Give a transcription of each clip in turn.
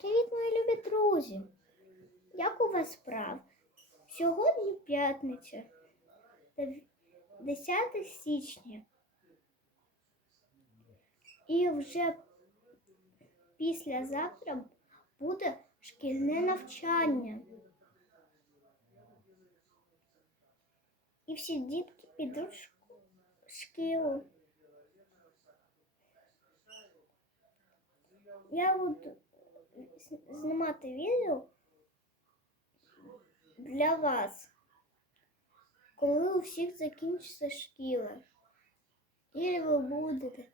Привіт, мої любі друзі! Як у вас справ? Сьогодні п'ятниця, дев- 10 січня. І вже післязавтра буде шкільне навчання. І всі дітки підуть в шкілу. Я буду знімати відео для вас, коли у всіх закінчиться шкіла. І ви будете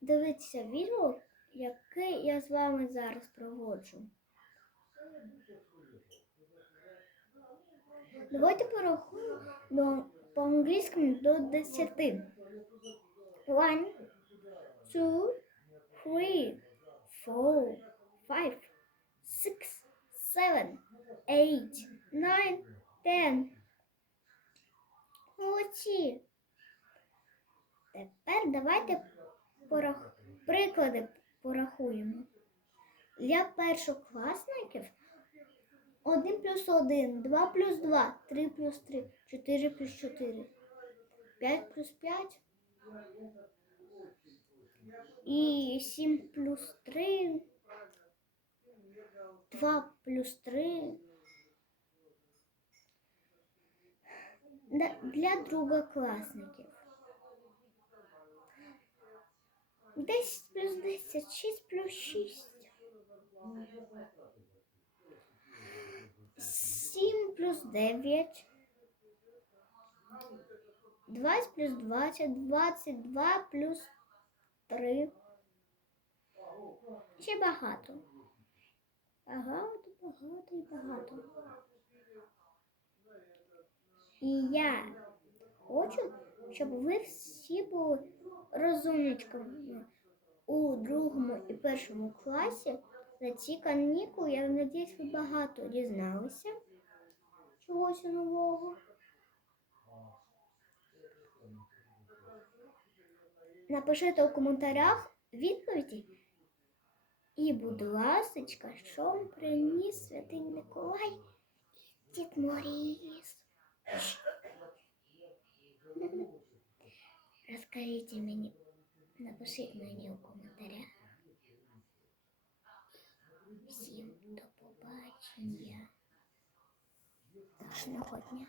дивитися відео, яке я з вами зараз проводжу. Давайте порахуємо по-англійському до 10. One, two, three, four, five, six, seven, eight, nine, ten. Молодці. Тепер давайте порах... приклади порахуємо. Для першокласників 1 плюс 1, 2 плюс 2, 3 плюс 3, 4 плюс 4, 5 плюс 5 і 7 плюс 3, 2 плюс 3. Для- другокласників. 10 плюс 10, 6 плюс 6. 7 плюс 9. 20 плюс 20, 22 плюс 3. Ще багато. Багато, багато і багато. І я хочу, щоб ви всі були розумничками у другому і першому класі. За ці канікули, я надіюсь, ви багато дізналися чогось нового. Напишіть у коментарях відповіді. І, будь ласочка, що приніс Святий Миколай і Дід Моріз? Розкажіть мені, напишіть мені у коментарях. Всім до побачення. Гарного дня.